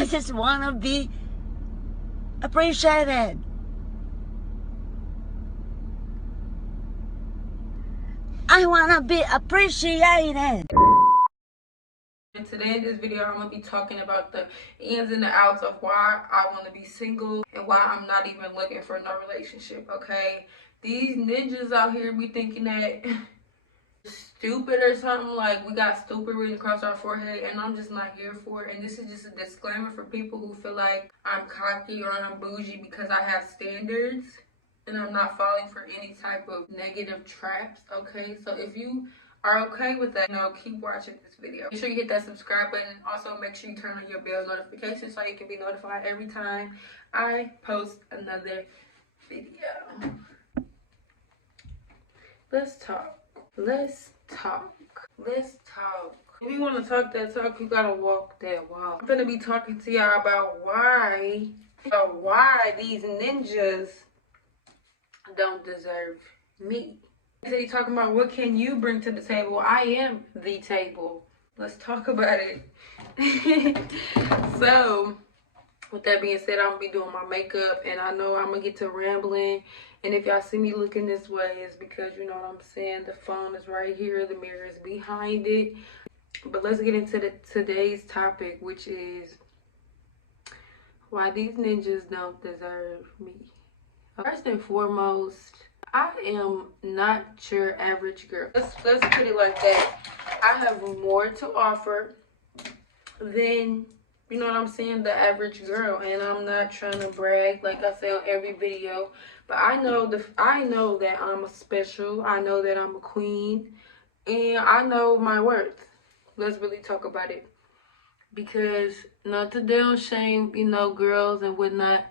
I just want to be appreciated. I want to be appreciated. And today in this video, I'm going to be talking about the ins and the outs of why I want to be single and why I'm not even looking for no relationship, okay? These ninjas out here be thinking that stupid or something, like we got stupid written across our forehead, and I'm just not here for it. And this is just a disclaimer for people who feel like I'm cocky or I'm bougie because I have standards and I'm not falling for any type of negative traps, okay? So if you are okay with that, keep watching this video. Make sure you hit that subscribe button. Also, make sure you turn on your bell notifications so you can be notified every time I post another video. Let's talk. If you want to talk that talk, you gotta walk that walk. I'm gonna be talking to y'all about why these ninjas don't deserve me. So you talking about what can you bring to the table? I am the table. Let's talk about it. So, with that being said, I'm gonna be doing my makeup, and I know I'm gonna get to rambling. And if y'all see me looking this way, it's because, you know what I'm saying, the phone is right here, the mirror is behind it. But let's get into today's topic, which is why these ninjas don't deserve me. First and foremost, I am not your average girl. Let's put it like that. I have more to offer than, you know what I'm saying, the average girl. And I'm not trying to brag like I say on every video, but I know that I'm special. I know that I'm a queen, and I know my worth. Let's really talk about it, because not to down shame, girls and whatnot,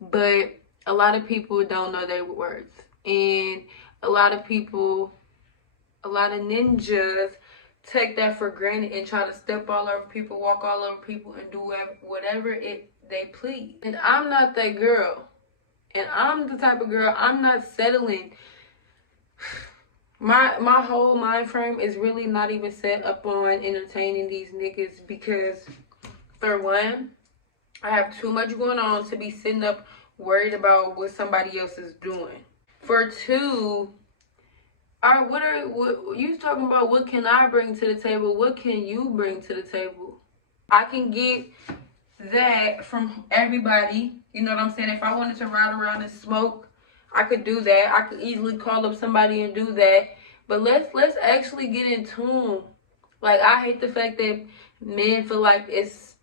but a lot of people don't know their worth, and a lot of ninjas take that for granted and try to step all over people, walk all over people, and do whatever they please. And I'm not that girl. And I'm the type of girl, I'm not settling. My whole mind frame is really not even set up on entertaining these niggas, because for one, I have too much going on to be sitting up worried about what somebody else is doing. For two, what you talking about? What can I bring to the table? What can you bring to the table? I can get that from everybody. You know what I'm saying? If I wanted to ride around and smoke, I could do that. I could easily call up somebody and do that. But let's actually get in tune. Like, I hate the fact that men feel like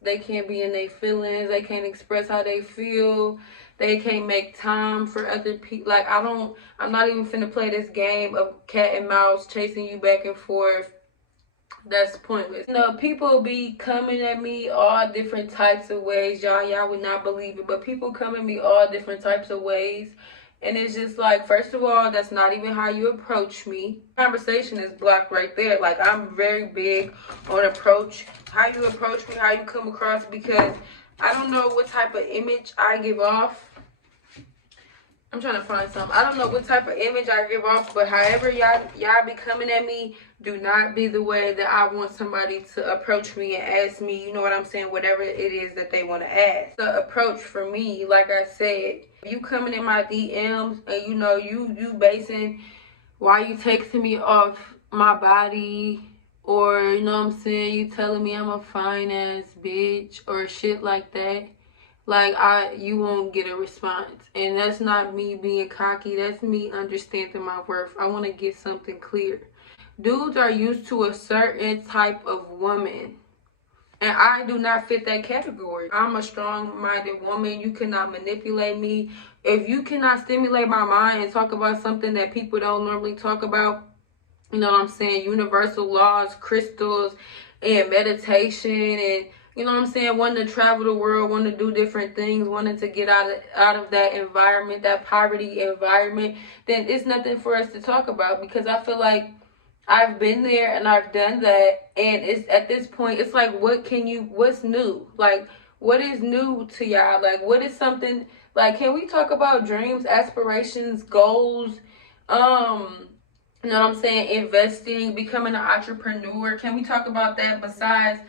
they can't be in their feelings. They can't express how they feel. They can't make time for other people. Like, I'm not even finna play this game of cat and mouse chasing you back and forth. That's pointless. People be coming at me all different types of ways. Y'all would not believe it, but people come at me all different types of ways. And it's just like, first of all, that's not even how you approach me. Conversation is blocked right there. Like, I'm very big on approach. How you approach me, how you come across, because I don't know what type of image I give off. I'm trying to find something. I don't know what type of image I give off, but however y'all be coming at me, do not be the way that I want somebody to approach me and ask me, you know what I'm saying, whatever it is that they want to ask. The approach for me, like I said, you coming in my DMs and you basing why you texting me off my body, or you know what I'm saying, you telling me I'm a fine ass bitch or shit like that. Like, you won't get a response. And that's not me being cocky. That's me understanding my worth. I want to get something clear. Dudes are used to a certain type of woman, and I do not fit that category. I'm a strong-minded woman. You cannot manipulate me. If you cannot stimulate my mind and talk about something that people don't normally talk about, you know what I'm saying, universal laws, crystals, and meditation, and you know what I'm saying, wanting to travel the world, wanting to do different things, wanting to get out of that environment, that poverty environment, then it's nothing for us to talk about, because I feel like I've been there and I've done that, and it's at this point, it's like, what's new? Like, what is new to y'all? Like, what is something, like, can we talk about dreams, aspirations, goals, you know what I'm saying, investing, becoming an entrepreneur? Can we talk about that besides,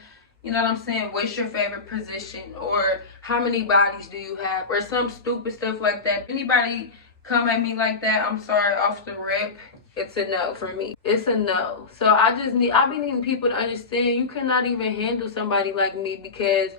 you know what I'm saying, what's your favorite position, or how many bodies do you have, or some stupid stuff like that. Anybody come at me like that, I'm sorry, off the rip, it's a no for me. It's a no. So I be needing people to understand you cannot even handle somebody like me, because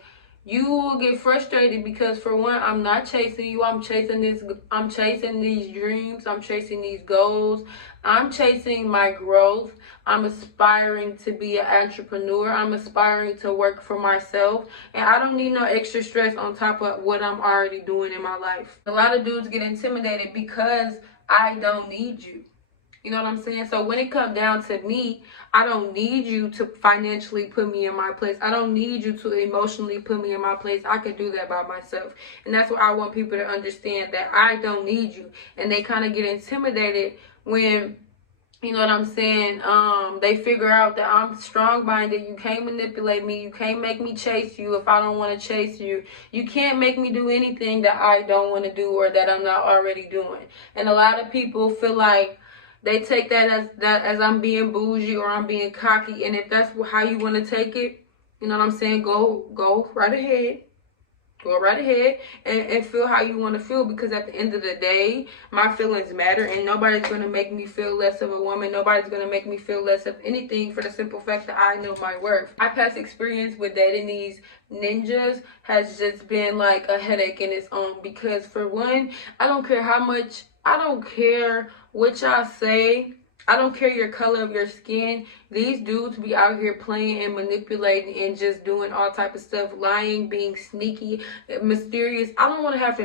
you will get frustrated, because for one, I'm not chasing you. I'm chasing these dreams. I'm chasing these goals. I'm chasing my growth. I'm aspiring to be an entrepreneur. I'm aspiring to work for myself. And I don't need no extra stress on top of what I'm already doing in my life. A lot of dudes get intimidated because I don't need you. You know what I'm saying? So when it comes down to me, I don't need you to financially put me in my place. I don't need you to emotionally put me in my place. I can do that by myself. And that's what I want people to understand, that I don't need you. And they kind of get intimidated when, you know what I'm saying, they figure out that I'm strong-minded. You can't manipulate me. You can't make me chase you if I don't want to chase you. You can't make me do anything that I don't want to do or that I'm not already doing. And a lot of people feel like they take that as I'm being bougie or I'm being cocky. And if that's how you want to take it, you know what I'm saying, go right ahead. Go right ahead and feel how you want to feel, because at the end of the day, my feelings matter, and nobody's going to make me feel less of a woman. Nobody's going to make me feel less of anything, for the simple fact that I know my worth. My past experience with dating these ninjas has just been like a headache in its own, because for one, I don't care what y'all say. I don't care your color of your skin. These dudes be out here playing and manipulating and just doing all type of stuff, lying, being sneaky, mysterious. I don't want to have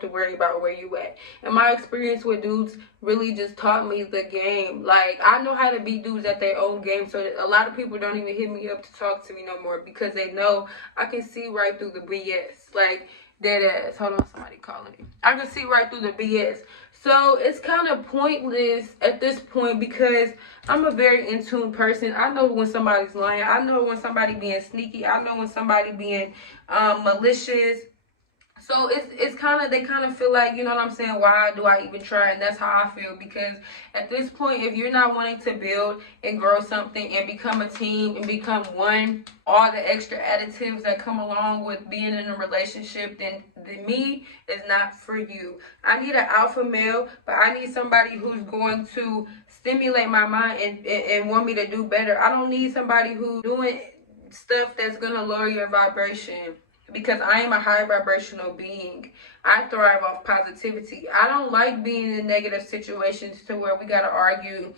to worry about where you at. And my experience with dudes really just taught me the game. Like, I know how to beat dudes at their own game, so that a lot of people don't even hit me up to talk to me no more, because they know I can see right through the BS. Like, dead ass. Hold on, somebody calling me. I can see right through the BS. So it's kind of pointless at this point, because I'm a very in tune person. I know when somebody's lying. I know when somebody being sneaky. I know when somebody being malicious. So it's kind of, they kind of feel like, you know what I'm saying, why do I even try? And that's how I feel, because at this point, if you're not wanting to build and grow something and become a team and become one, all the extra additives that come along with being in a relationship, then me is not for you. I need an alpha male, but I need somebody who's going to stimulate my mind and want me to do better. I don't need somebody who's doing stuff that's going to lower your vibration, because I am a high vibrational being. I thrive off positivity. I don't like being in negative situations to where we gotta argue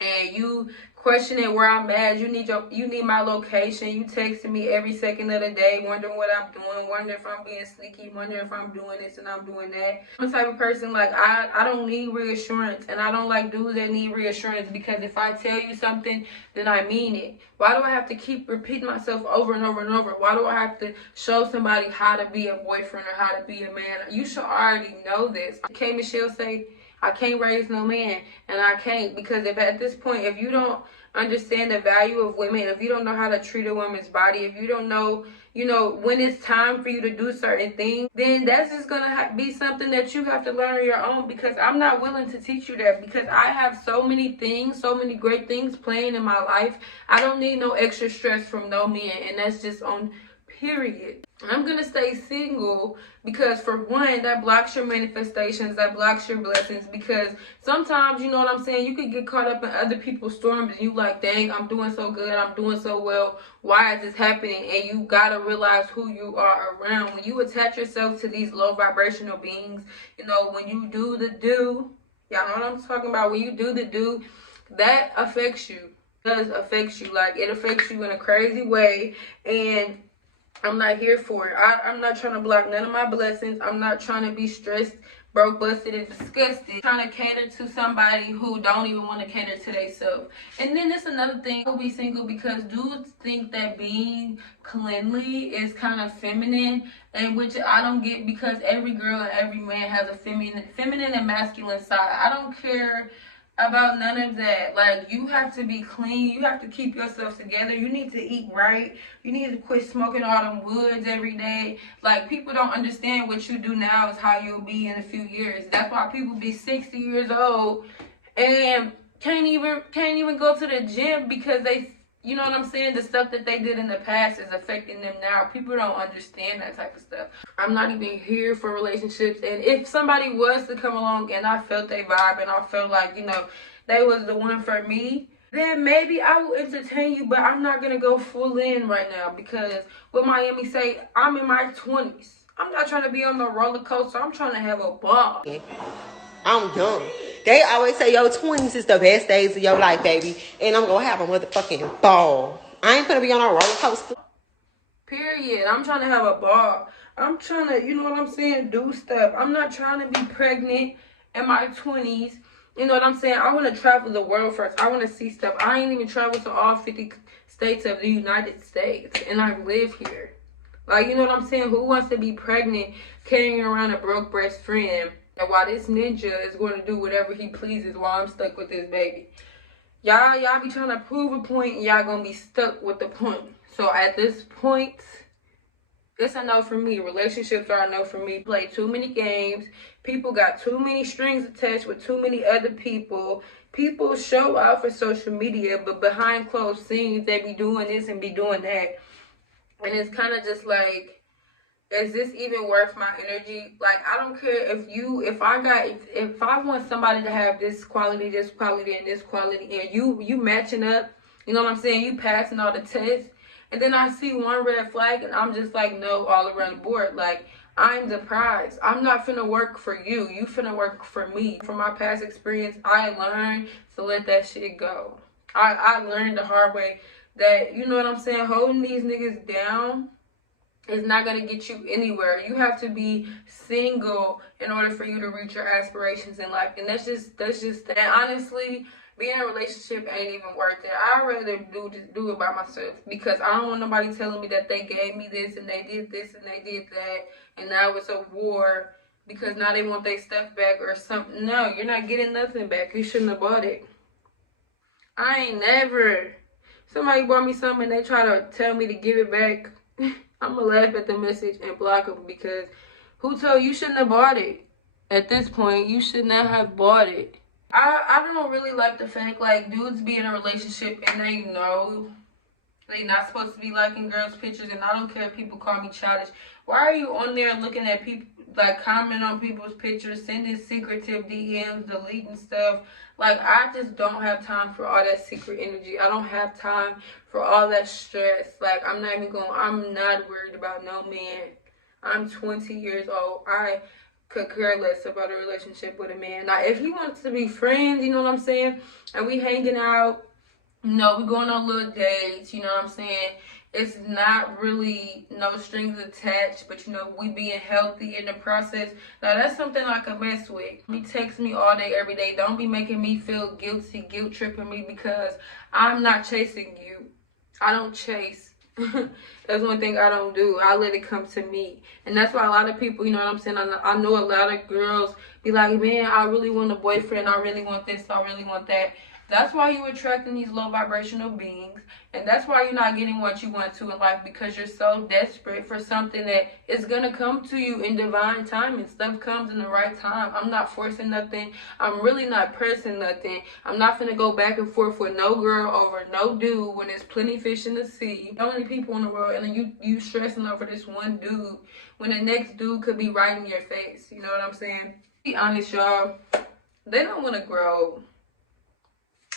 and you questioning where I'm at. You need my location. You texting me every second of the day, wondering what I'm doing, wondering if I'm being sneaky, wondering if I'm doing this and I'm doing that. I'm the type of person, like, I don't need reassurance, and I don't like dudes that need reassurance, because if I tell you something, then I mean it. Why do I have to keep repeating myself over and over and over? Why do I have to show somebody how to be a boyfriend or how to be a man? You should already know this. K. Michelle say, I can't raise no man, and I can't, because if at this point, if you don't understand the value of women, if you don't know how to treat a woman's body, if you don't know, when it's time for you to do certain things, then that's just gonna be something that you have to learn on your own, because I'm not willing to teach you that, because I have so many things, so many great things playing in my life. I don't need no extra stress from no man, and that's just on period. I'm gonna stay single, because for one, that blocks your manifestations, that blocks your blessings, because sometimes, you know what I'm saying, you could get caught up in other people's storms and you like, dang, I'm doing so good, I'm doing so well, why is this happening? And you gotta realize who you are around. When you attach yourself to these low vibrational beings, when you do the do, y'all know what I'm talking about, when you do the do, that affects you. It does affect you. Like, it affects you in a crazy way, and I'm not here for it. I'm not trying to block none of my blessings. I'm not trying to be stressed, broke, busted, and disgusted. I'm trying to cater to somebody who don't even want to cater to themselves. And then there's another thing. I'll be single because dudes think that being cleanly is kind of feminine, and which I don't get, because every girl and every man has a feminine and masculine side. I don't care about none of that. Like, you have to be clean. You have to keep yourself together. You need to eat right. You need to quit smoking all them woods every day. Like, people don't understand what you do now is how you'll be in a few years. That's why people be 60 years old and can't even go to the gym, because you know what I'm saying, the stuff that they did in the past is affecting them now. People don't understand that type of stuff. I'm not even here for relationships. And if somebody was to come along and I felt they vibe and I felt like, you know, they was the one for me, then maybe I will entertain you. But I'm not going to go full in right now, because what Miami say, I'm in my 20s. I'm not trying to be on the roller coaster. I'm trying to have a ball. I'm young. They always say your 20s is the best days of your life, baby. And I'm going to have a motherfucking ball. I ain't going to be on a roller coaster. Period. I'm trying to have a ball. I'm trying to, you know what I'm saying, do stuff. I'm not trying to be pregnant in my 20s. You know what I'm saying? I want to travel the world first. I want to see stuff. I ain't even traveled to all 50 states of the United States. And I live here. Like, you know what I'm saying? Who wants to be pregnant carrying around a broke best friend? And while this ninja is going to do whatever he pleases while I'm stuck with this baby. Y'all be trying to prove a point and y'all going to be stuck with the point. So at this point, it's a no for me. Relationships are a no for me. Play too many games. People got too many strings attached with too many other people. People show out for social media, but behind closed scenes, they be doing this and be doing that. And it's kind of just like, is this even worth my energy? Like, I don't care if I want somebody to have this quality, and this quality, and you matching up, you know what I'm saying? You passing all the tests, and then I see one red flag, and I'm just like, no, all around the board. Like, I'm the prize. I'm not finna work for you. You finna work for me. From my past experience, I learned to let that shit go. I learned the hard way that, you know what I'm saying, holding these niggas down is not going to get you anywhere. You have to be single in order for you to reach your aspirations in life. And that's just and honestly, being in a relationship ain't even worth it. I'd rather do it by myself, because I don't want nobody telling me that they gave me this and they did this and they did that and now it's a war because now they want their stuff back or something. No, you're not getting nothing back. You shouldn't have bought it. I ain't never. Somebody bought me something and they try to tell me to give it back. I'm going to laugh at the message and block them, because who told you shouldn't have bought it? At this point, you should not have bought it. I don't really like the fact, like, dudes be in a relationship and they know they not supposed to be liking girls' pictures, and I don't care if people call me childish. Why are you on there looking at people, like, comment on people's pictures, sending secretive DMs, deleting stuff? Like, I just don't have time for all that secret energy. I don't have time for all that stress. Like, I'm not worried about no man. I'm 20 years old. I could care less about a relationship with a man. Now, if he wants to be friends, you know what I'm saying, and we hanging out, you know, we going on little dates, you know what I'm saying, it's not really no strings attached, but, you know, we being healthy in the process. Now, that's something I can mess with. He texts me all day, every day. Don't be making me feel guilty, guilt tripping me, because I'm not chasing you. I don't chase. That's one thing I don't do. I let it come to me. And that's why a lot of people, you know what I'm saying, I know a lot of girls be like, man, I really want a boyfriend. I really want this. I really want that. That's why you're attracting these low vibrational beings. And that's why you're not getting what you want to in life, because you're so desperate for something that is going to come to you in divine time, and stuff comes in the right time. I'm not forcing nothing. I'm really not pressing nothing. I'm not going to go back and forth with no girl over no dude when there's plenty fish in the sea. So many people in the world, and then you stressing over this one dude when the next dude could be right in your face. You know what I'm saying? Be honest, y'all. They don't want to grow.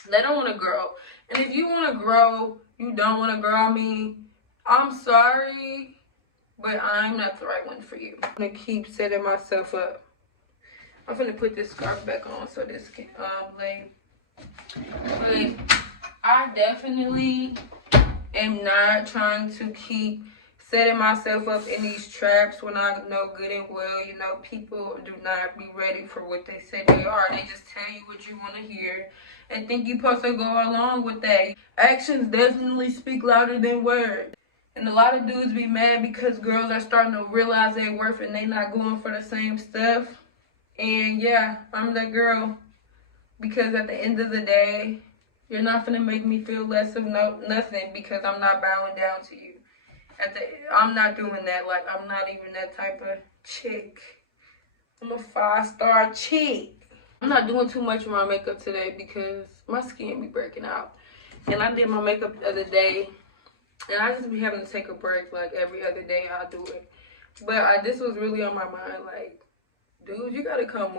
They don't want to grow. And if you want to grow, you don't want to grow. I mean, I'm sorry, but I'm not the right one for you. I'm going to keep setting myself up. I'm going to put this scarf back on so this can lay. But I definitely am not trying to keep setting myself up in these traps when I know good and well, you know, people do not be ready for what they say they are. They just tell you what you want to hear and think you're supposed to go along with that. Actions definitely speak louder than words. And a lot of dudes be mad because girls are starting to realize their worth and they not going for the same stuff. And yeah, I'm that girl, because at the end of the day, you're not gonna make me feel less of nothing because I'm not bowing down to you. I'm not doing that. Like, I'm not even that type of chick. I'm a 5-star chick. I'm not doing too much with my makeup today because my skin be breaking out. And I did my makeup the other day. And I just be having to take a break like every other day. I'll do it. But this was really on my mind. Like, dude, you gotta come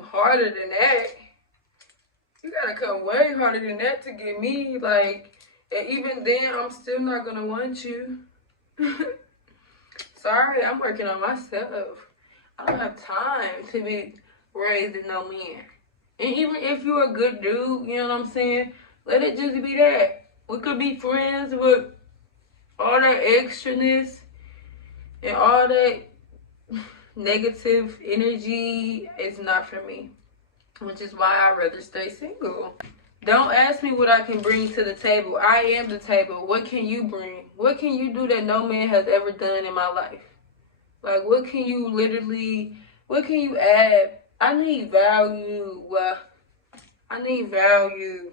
harder than that. You gotta come way harder than that to get me. Like, and even then, I'm still not gonna want you. Sorry, I'm working on myself. I don't have time to be raising no man. And even if you're a good dude, you know what I'm saying? Let it just be that. We could be friends with all that extraness and all that negative energy is not for me. Which is why I'd rather stay single. Don't ask me what I can bring to the table. I am the table. What can you bring? What can you do that no man has ever done in my life? Like, what can you add? I need value. I need value.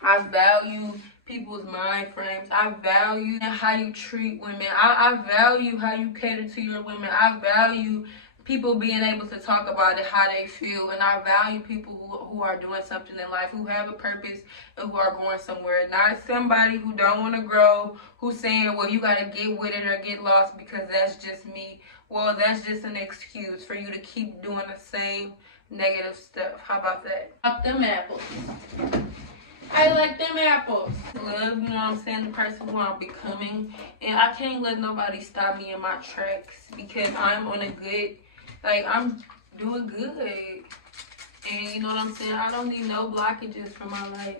I value people's mind frames. I value how you treat women. I value how you cater to your women. I value people being able to talk about it, how they feel. And I value people who are doing something in life, who have a purpose, and who are going somewhere. Not somebody who don't want to grow, who's saying, well, you got to get with it or get lost because that's just me. Well, that's just an excuse for you to keep doing the same negative stuff. How about that? Up them apples. I like them apples. Love, you know what I'm saying, the person who I'm becoming. And I can't let nobody stop me in my tracks because I'm on a good, like, I'm doing good. And you know what I'm saying? I don't need no blockages for my life.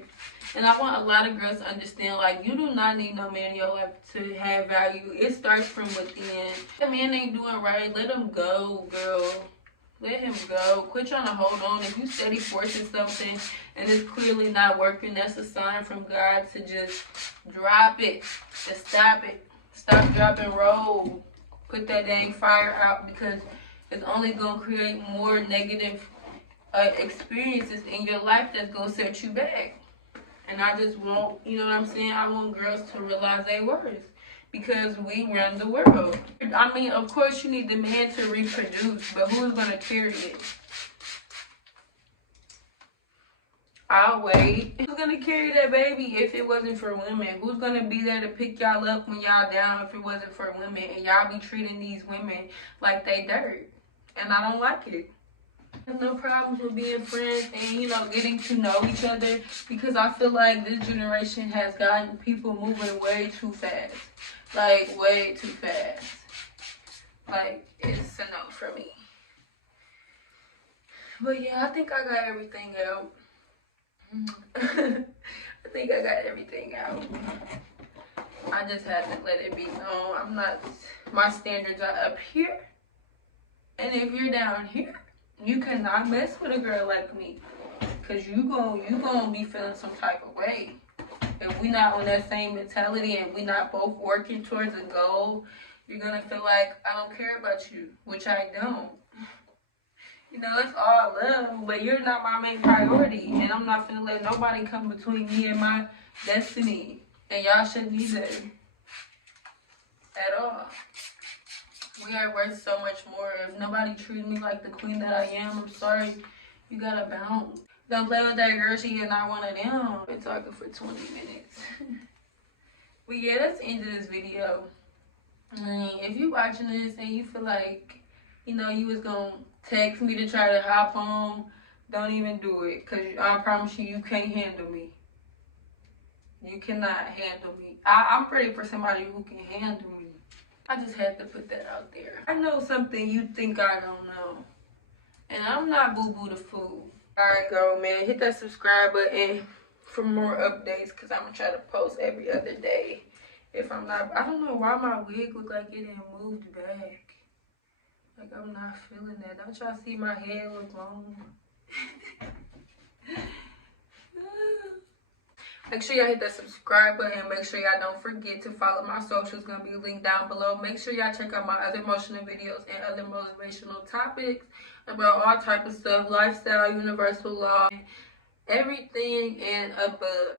And I want a lot of girls to understand, like, you do not need no man in your life to have value. It starts from within. If the man ain't doing right, let him go, girl. Let him go. Quit trying to hold on. If you steady forcing something and it's clearly not working, that's a sign from God to just drop it. Just stop it. Stop, drop, and roll. Put that dang fire out because it's only going to create more negative experiences in your life that's going to set you back. And I just want, you know what I'm saying? I want girls to realize their worth. Because we run the world. I mean, of course you need the man to reproduce, but who's going to carry it? I'll wait. Who's going to carry that baby if it wasn't for women? Who's going to be there to pick y'all up when y'all down if it wasn't for women? And y'all be treating these women like they dirt. And I don't like it. There's no problems with being friends and, you know, getting to know each other. Because I feel like this generation has gotten people moving way too fast. Like, way too fast. Like, it's a no for me. But yeah, I think I got everything out. I think I got everything out. I just had to let it be known. I'm not, my standards are up here. And if you're down here, you cannot mess with a girl like me. Because you gonna be feeling some type of way. If we not on that same mentality and we not both working towards a goal, you're gonna feel like I don't care about you, which I don't. You know, it's all love, but you're not my main priority, and I'm not gonna let nobody come between me and my destiny. And y'all shouldn't either. At all. We are worth so much more. If nobody treated me like the queen that I am, I'm sorry. You gotta bounce. Don't play with that girl, she is not one of them. Been talking for 20 minutes. But yeah, that's the end of this video. I mean, if you watching this and you feel like, you know, you was gonna text me to try to hop on, don't even do it. Because I promise you, you can't handle me. You cannot handle me. I'm ready for somebody who can handle me. I just had to put that out there. I know something you think I don't know. And I'm not boo-boo the fool. Alright, girl, man. Hit that subscribe button for more updates because I'm going to try to post every other day. If I'm not, I don't know why my wig look like it ain't moved back. Like, I'm not feeling that. Don't y'all see my hair look long? Make sure y'all hit that subscribe button. Make sure y'all don't forget to follow my socials. Gonna be linked down below. Make sure y'all check out my other emotional videos and other motivational topics about all type of stuff, lifestyle, universal law, everything and above.